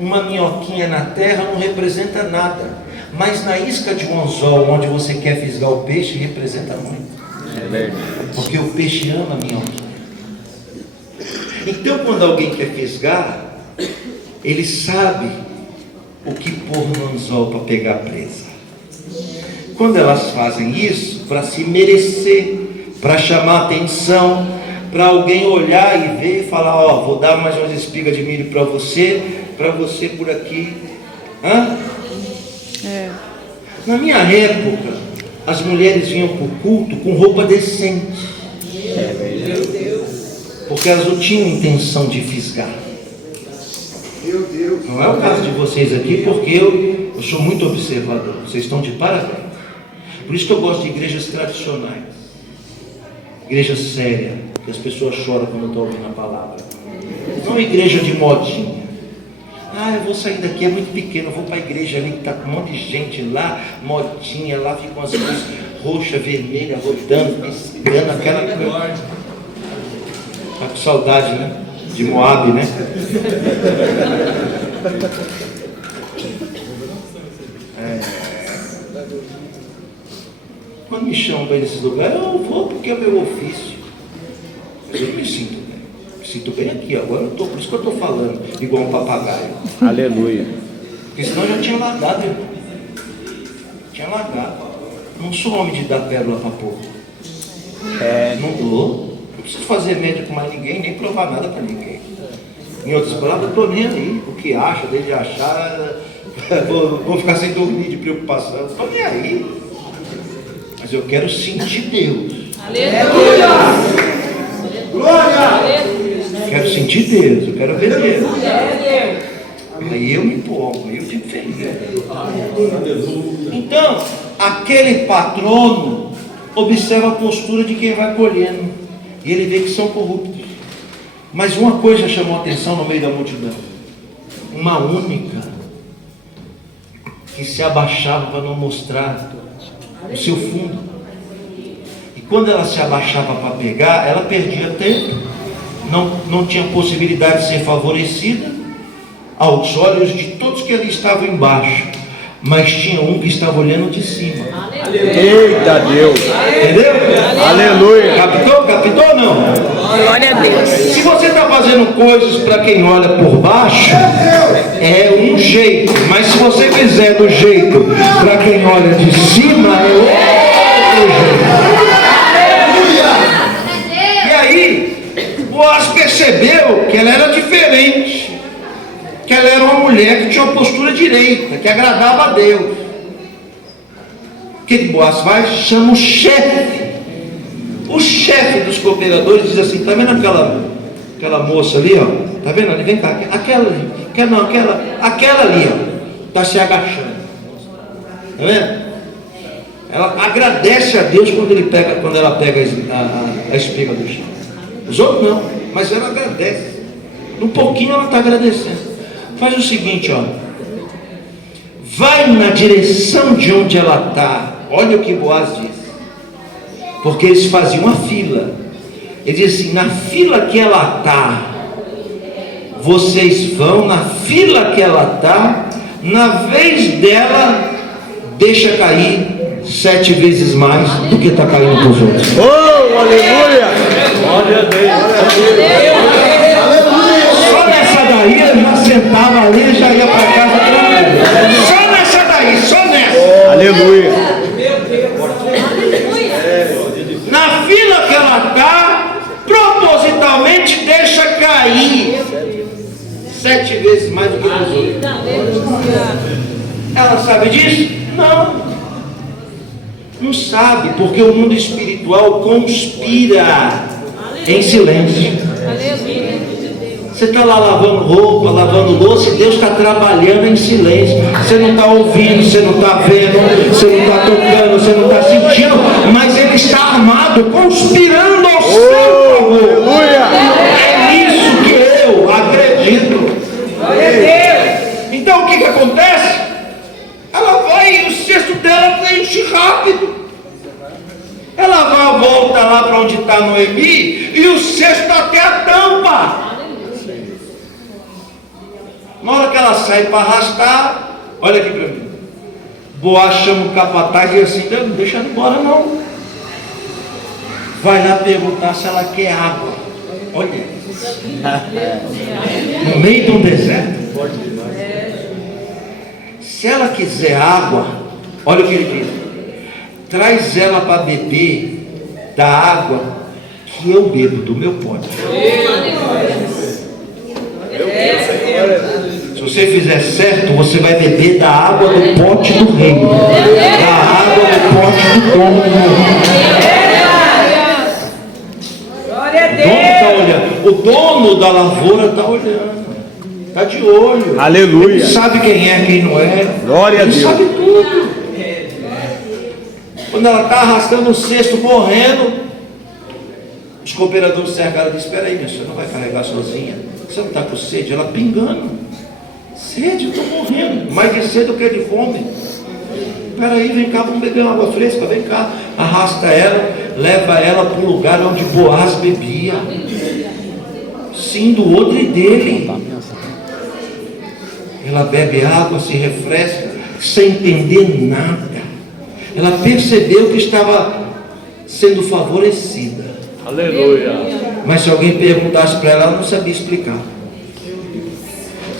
uma minhoquinha na terra não representa nada, mas na isca de um anzol, onde você quer fisgar o peixe, representa muito. Porque o peixe ama a minhoquinha. Então, quando alguém quer fisgar, ele sabe o que pôr no anzol para pegar a presa. Quando elas fazem isso, para se merecer, para chamar atenção, para alguém olhar e ver e falar: ó, vou dar mais umas espigas de milho para você por aqui. Na minha época, as mulheres vinham para o culto com roupa decente, porque elas não tinham intenção de fisgar. Não é o caso de vocês aqui, porque eu sou muito observador. Vocês estão de parabéns. Por isso que eu gosto de igrejas tradicionais, igreja séria, que as pessoas choram quando estão ouvindo a palavra. Não igreja de modinha. Eu vou sair daqui, é muito pequeno, eu vou para a igreja ali que está com um monte de gente lá, modinha, lá ficam as luzes roxa, vermelha, rodando, piscando, aquela coisa. Está com saudade, né? De Moab, né? Quando me chamam para ir nesses lugares, eu vou porque é meu ofício. Mas eu me sinto bem. Sinto bem aqui, agora eu estou, por isso que eu estou falando, igual um papagaio. Aleluia. Porque senão eu já tinha largado, irmão. Tinha largado. Não sou homem de dar pérola para povo. Não dou. Não preciso fazer média com mais ninguém, nem provar nada para ninguém. Em outras palavras, eu estou nem aí. O que acha, desde achar, vou ficar sem dormir de preocupação. Não estou nem aí. Mas eu quero sentir Deus. Aleluia. Glória. Eu quero sentir Deus, eu quero ver Deus. Aí eu me empolgo, aí eu fico feliz. Então, aquele patrono observa a postura de quem vai colhendo. E ele vê que são corruptos. Mas uma coisa chamou a atenção no meio da multidão. Uma única que se abaixava para não mostrar o seu fundo. E quando ela se abaixava para pegar, ela perdia tempo. Não tinha possibilidade de ser favorecida aos olhos de todos que ali estavam embaixo. Mas tinha um que estava olhando de cima. Eita Deus! Entendeu? Aleluia! Captou ou não? Glória a Deus. Se você está fazendo coisas para quem olha por baixo, é um jeito. Mas se você fizer do jeito para quem olha de cima, é outro jeito. E aí, Boaz percebeu que ela era diferente. Que ela era uma mulher que tinha uma postura direita, que agradava a Deus. O que Boaz faz? Chama o chefe. O chefe dos cooperadores diz assim: está vendo aquela moça ali, ó? Está vendo ali? Vem cá, aquela ali, ó, está se agachando. Está vendo? Ela agradece a Deus quando ela pega a espiga do chão. Os outros não, mas ela agradece. Um pouquinho ela está agradecendo. Faz o seguinte, ó. Vai na direção de onde ela está. Olha o que Boaz diz. Porque eles faziam uma fila. Ele diz assim: na fila que ela está, vocês vão na fila que ela está, na vez dela, deixa cair 7 vezes mais do que está caindo para os outros. Oh, aleluia! Glória a Deus! Só nessa daí eu já sentava ali, já ia para casa tranquilo. Só nessa daí, só nessa. Aleluia! Na fila que ela está, propositalmente deixa cair 7 vezes mais do que os outros. Ela sabe disso? Não sabe, porque o mundo espiritual conspira em silêncio. Você está lá lavando roupa, lavando louça, Deus está trabalhando em silêncio. Você não está ouvindo, você não está vendo, você não está tocando, você não está sentindo, mas Ele está armado, conspirando ao seu favor. É nisso que eu acredito. Então o que acontece? Ela vai e o cesto dela enche rápido. Ela volta lá para onde está Noemi e o cesto está até a tampa. Na hora que ela sai para arrastar, olha aqui para mim. Boaz chama o capataz e diz assim: não deixa ela embora não. Vai lá perguntar se ela quer água. Olha, no meio de um deserto. Se ela quiser água, olha o que ele diz: traz ela para beber da água que eu bebo do meu pote. Se você fizer certo, você vai beber da água do pote do reino, da água do pote do dono do reino. O dono da lavoura está olhando, está de olho. Aleluia. Ele sabe quem é, quem não é. Glória a Ele Deus. sabe tudo. Quando ela está arrastando o cesto, morrendo, os cooperadores cercaram e disseram: espera aí, minha senhora, não vai carregar sozinha. Você não está com sede? Ela pingando. Sede, eu estou morrendo. Mais de sede do que de fome. Espera aí, vem cá, vamos beber uma água fresca, vem cá. Arrasta ela, leva ela para o lugar onde Boaz bebia. Sim, do odre dele. Ela bebe água, se refresca, sem entender nada. Ela percebeu que estava sendo favorecida. Aleluia! Mas se alguém perguntasse para ela, ela não sabia explicar.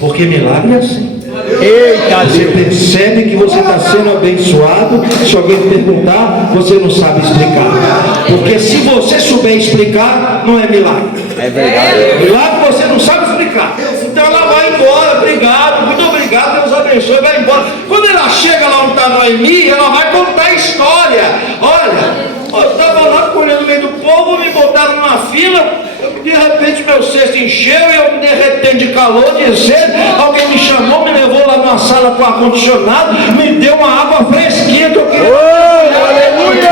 Porque milagre é assim. Eita Você Deus! percebe que você está sendo abençoado. Se alguém perguntar, você não sabe explicar. Porque se você souber explicar, não é milagre. É verdade. Milagre você não sabe explicar. Então ela vai embora. Obrigado, muito obrigado, Deus abençoe. abençoe, vai embora. Quando ela chega lá onde está Noemi, ela vai contar a história. Olha, eu estava lá colhendo no meio do povo, me botaram numa fila, de repente meu cesto encheu e eu me derretendo de calor, de sede. Alguém me chamou, me levou lá numa sala com ar-condicionado, me deu uma água fresquinha que eu queria. Oh, aleluia!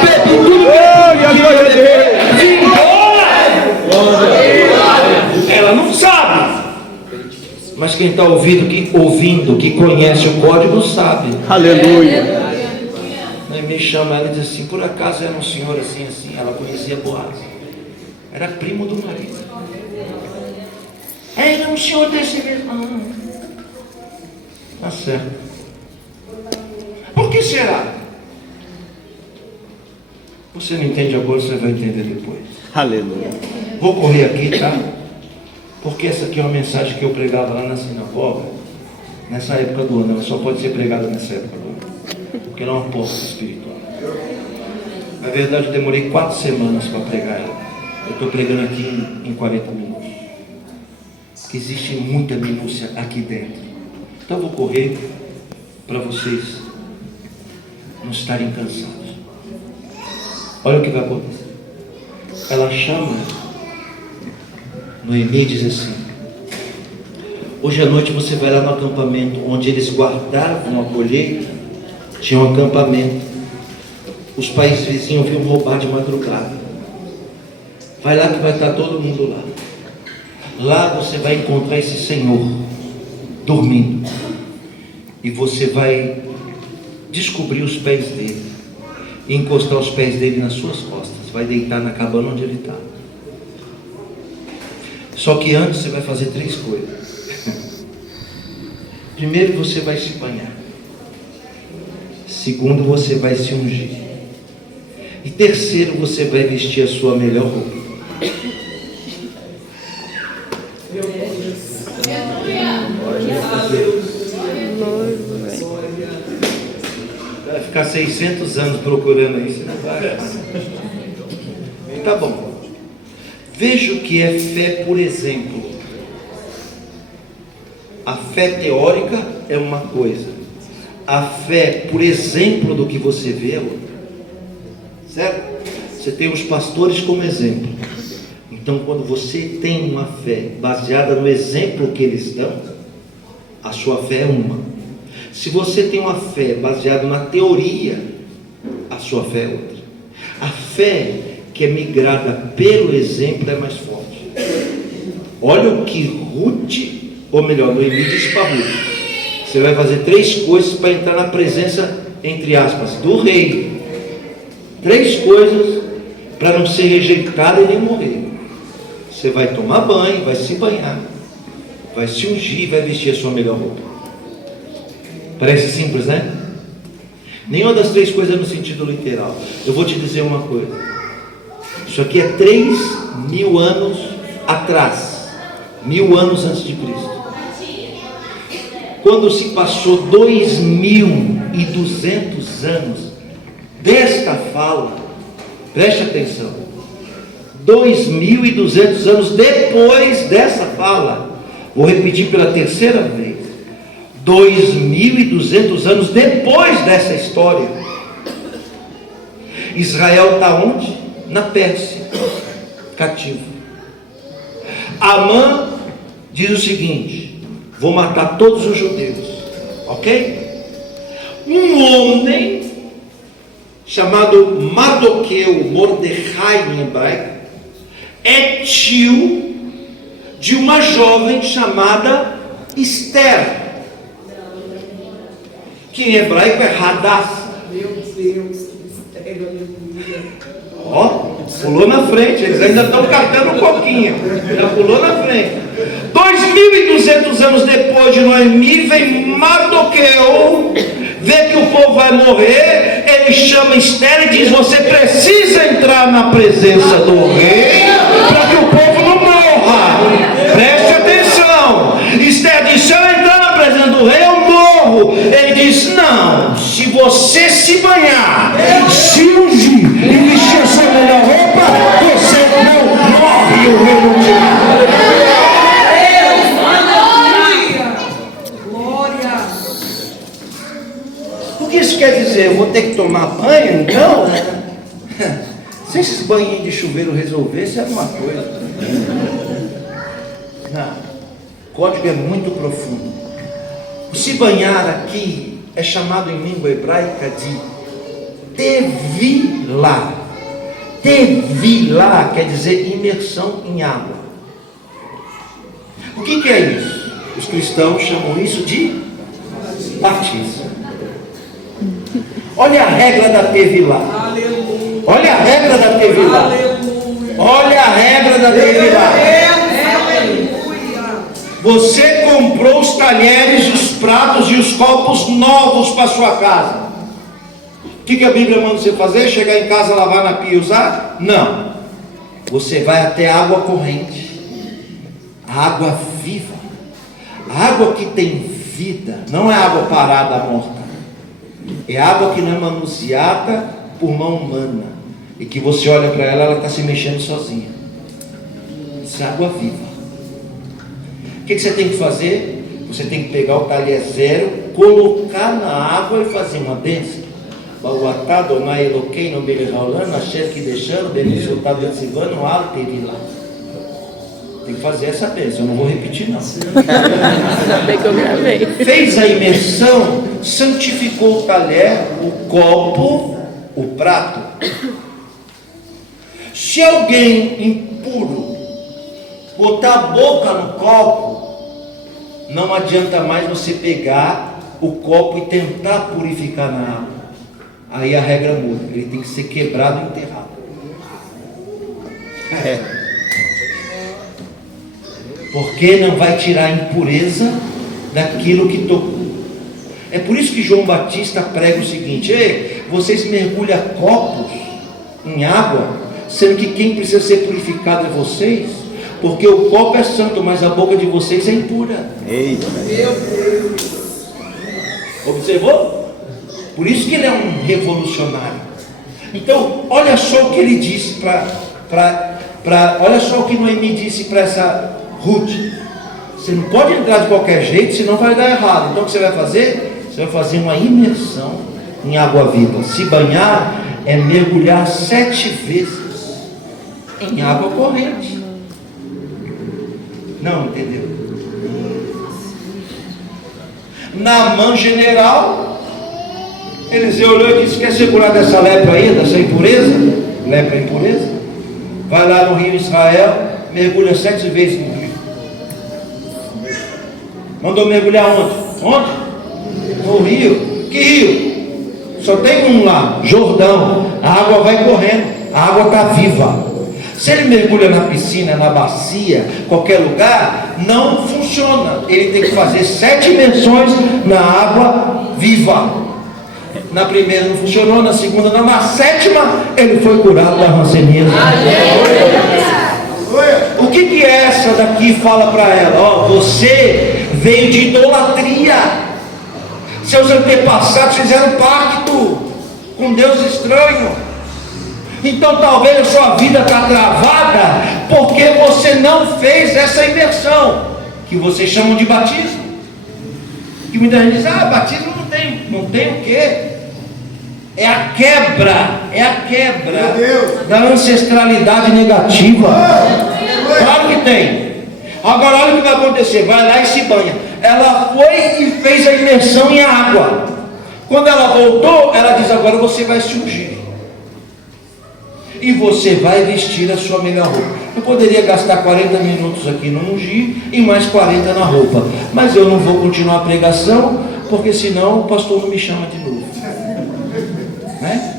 Bebi tudo, Glória a Deus! vim embora. Ela não sabe. Mas quem está ouvindo, que conhece o código, sabe. Aleluia! Aí me chama ela e diz assim: por acaso era um senhor assim, assim? Ela conhecia Boaz, era primo do marido. Era um senhor desse mesmo. Tá certo. Por que será? Você não entende agora, você vai entender depois. Aleluia! Vou correr aqui, tá? Porque essa aqui é uma mensagem que eu pregava lá na sinagoga, nessa época do ano. Ela só pode ser pregada nessa época do ano, porque ela é uma porta espiritual. Na verdade, eu demorei 4 semanas para pregar ela. Eu estou pregando aqui em 40 minutos. Que existe muita minúcia aqui dentro. Então eu vou correr para vocês não estarem cansados. Olha o que vai acontecer. Ela chama Noemi e diz assim: hoje à noite você vai lá no acampamento onde eles guardavam a colheita. Tinha um acampamento. Os países vizinhos vinham roubar de madrugada. Vai lá que vai estar todo mundo lá. Lá você vai encontrar esse Senhor dormindo. E você vai descobrir os pés dele e encostar os pés dele nas suas costas. Vai deitar na cabana onde ele está. Só que antes você vai fazer 3 coisas. Primeiro, você vai se banhar. Segundo, você vai se ungir. E terceiro, você vai vestir a sua melhor roupa. Vai ficar 600 anos procurando isso, não vai. Tá bom. Veja o que é fé por exemplo. A fé teórica é uma coisa, a fé por exemplo do que você vê é outra. Certo? Você tem os pastores como exemplo. Então, quando você tem uma fé baseada no exemplo que eles dão, a sua fé é uma. Se você tem uma fé baseada na teoria, a sua fé é outra. A fé que é migrada pelo exemplo é mais forte. Olha o que Ruth, ou melhor, Noemi disse para Ruth: você vai fazer 3 coisas para entrar na presença, entre aspas, do rei. 3 coisas para não ser rejeitado e nem morrer. Você vai tomar banho, vai se banhar, vai se ungir, vai vestir a sua melhor roupa. Parece simples, né? Nenhuma das 3 coisas é no sentido literal. Eu vou te dizer uma coisa. Isso aqui é 3.000 anos atrás. 1000 anos antes de Cristo. Quando se passou 2.200 anos desta fala, preste atenção, 2.200 anos depois dessa fala, vou repetir pela 3ª vez, 2.200 anos depois dessa história, Israel está onde? Na Pérsia, cativo. Amã diz o seguinte: vou matar todos os judeus, ok? Um homem chamado Mardoqueu, Mordecai em hebraico, é tio de uma jovem chamada Esther, que em hebraico é Hadassah. Meu Deus, que mistério, aleluia. Ó, pulou na frente, eles ainda estão catando um pouquinho, já pulou na frente. 2.200 anos depois de Noemi, vem Mardoqueu, vê que o povo vai morrer, ele chama Esther e diz: você precisa entrar na presença do rei, para que o povo não morra. Preste atenção. Esther diz: se eu entrar na presença do rei, eu morro. Ele diz: não, se você se banhar, se ungir e vestir a sua melhor roupa, você não morre e o rei não te mata. Glória. ter que tomar banho, então? Se esses banhinhos de chuveiro resolvessem, era uma coisa. Não. O código é muito profundo. O se banhar aqui é chamado em língua hebraica de tevilá. Tevilá quer dizer imersão em água. O que é isso? Os cristãos chamam isso de batismo. Olha a regra da tevilá. Aleluia. Olha a regra da tevilá. Aleluia. Olha a regra da tevilá. Aleluia. Você comprou os talheres, os pratos e os copos novos para sua casa. O que a Bíblia manda você fazer? Chegar em casa, lavar na pia e usar? Não. Você vai até a água corrente, a água viva, a água que tem vida. Não é água parada, morta. É água que não é manuseada por mão humana, e que você olha para ela, ela está se mexendo sozinha. Isso é água viva. O que você tem que fazer? Você tem que pegar o talher zero, colocar na água e fazer uma bênção. Bauatado na eloquei no belejaulano, achei que deixando, beneficiado desivando, alto e lá. Tem que fazer essa bênção, eu não vou repetir não. Ainda bem que eu gravei. Fez a imersão, santificou o talher, o copo, o prato. Se alguém impuro botar a boca no copo, não adianta mais você pegar o copo e tentar purificar na água. Aí a regra muda, ele tem que ser quebrado e enterrado. Porque não vai tirar a impureza daquilo que tocou. É por isso que João Batista prega o seguinte: ei, vocês mergulham copos em água, sendo que quem precisa ser purificado é vocês, porque o copo é santo, mas a boca de vocês é impura. Eita. Meu Deus. Observou? Por isso que ele é um revolucionário. Então, olha só o que ele disse olha só o que Noemi disse para essa Ruth: você não pode entrar de qualquer jeito, senão vai dar errado. Então o que você vai fazer? Você vai fazer uma imersão em água viva. Se banhar é mergulhar 7 vezes em água corrente. Não entendeu? Naamã general, Eliseu olhou e disse: quer ser curado dessa lepra aí, dessa impureza? Lepra é impureza? Vai lá no rio Israel, mergulha 7 vezes no rio. Mandou mergulhar onde? Onde? No rio. Que rio? Só tem um lá, Jordão. A água vai correndo, a água está viva. Se ele mergulha na piscina, na bacia, qualquer lugar, não funciona. Ele tem que fazer 7 imersões na água viva. Na primeira não funcionou, na segunda não, na 7ª ele foi curado da hanseníase. O que é essa daqui? Fala para ela: ó, você veio de idolatria. Seus antepassados fizeram pacto com Deus estranho. Então talvez a sua vida está travada porque você não fez essa imersão, que vocês chamam de batismo. Que muita gente diz: batismo não tem o quê? É a quebra da ancestralidade negativa. Claro que tem. Agora olha o que vai acontecer: vai lá e se banha. Ela foi e fez a imersão em água. Quando ela voltou, ela diz: agora você vai se ungir e você vai vestir a sua melhor roupa. Eu poderia gastar 40 minutos aqui no ungir e mais 40 na roupa, mas eu não vou continuar a pregação, porque senão o pastor não me chama de novo, né?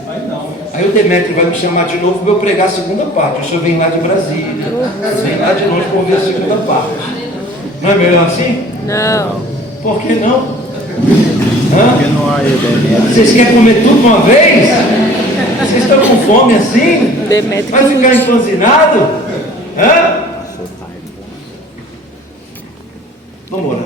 Aí o Demétrio vai me chamar de novo para eu pregar a segunda parte. O senhor vem lá de Brasília, vem lá de longe para ouvir a segunda parte. Não é melhor assim? Não. Por que não? Porque não há Demétrio. Vocês querem comer tudo de uma vez? Vocês estão com fome assim? Demétrio Vai ficar empanzinado? Vamos orar.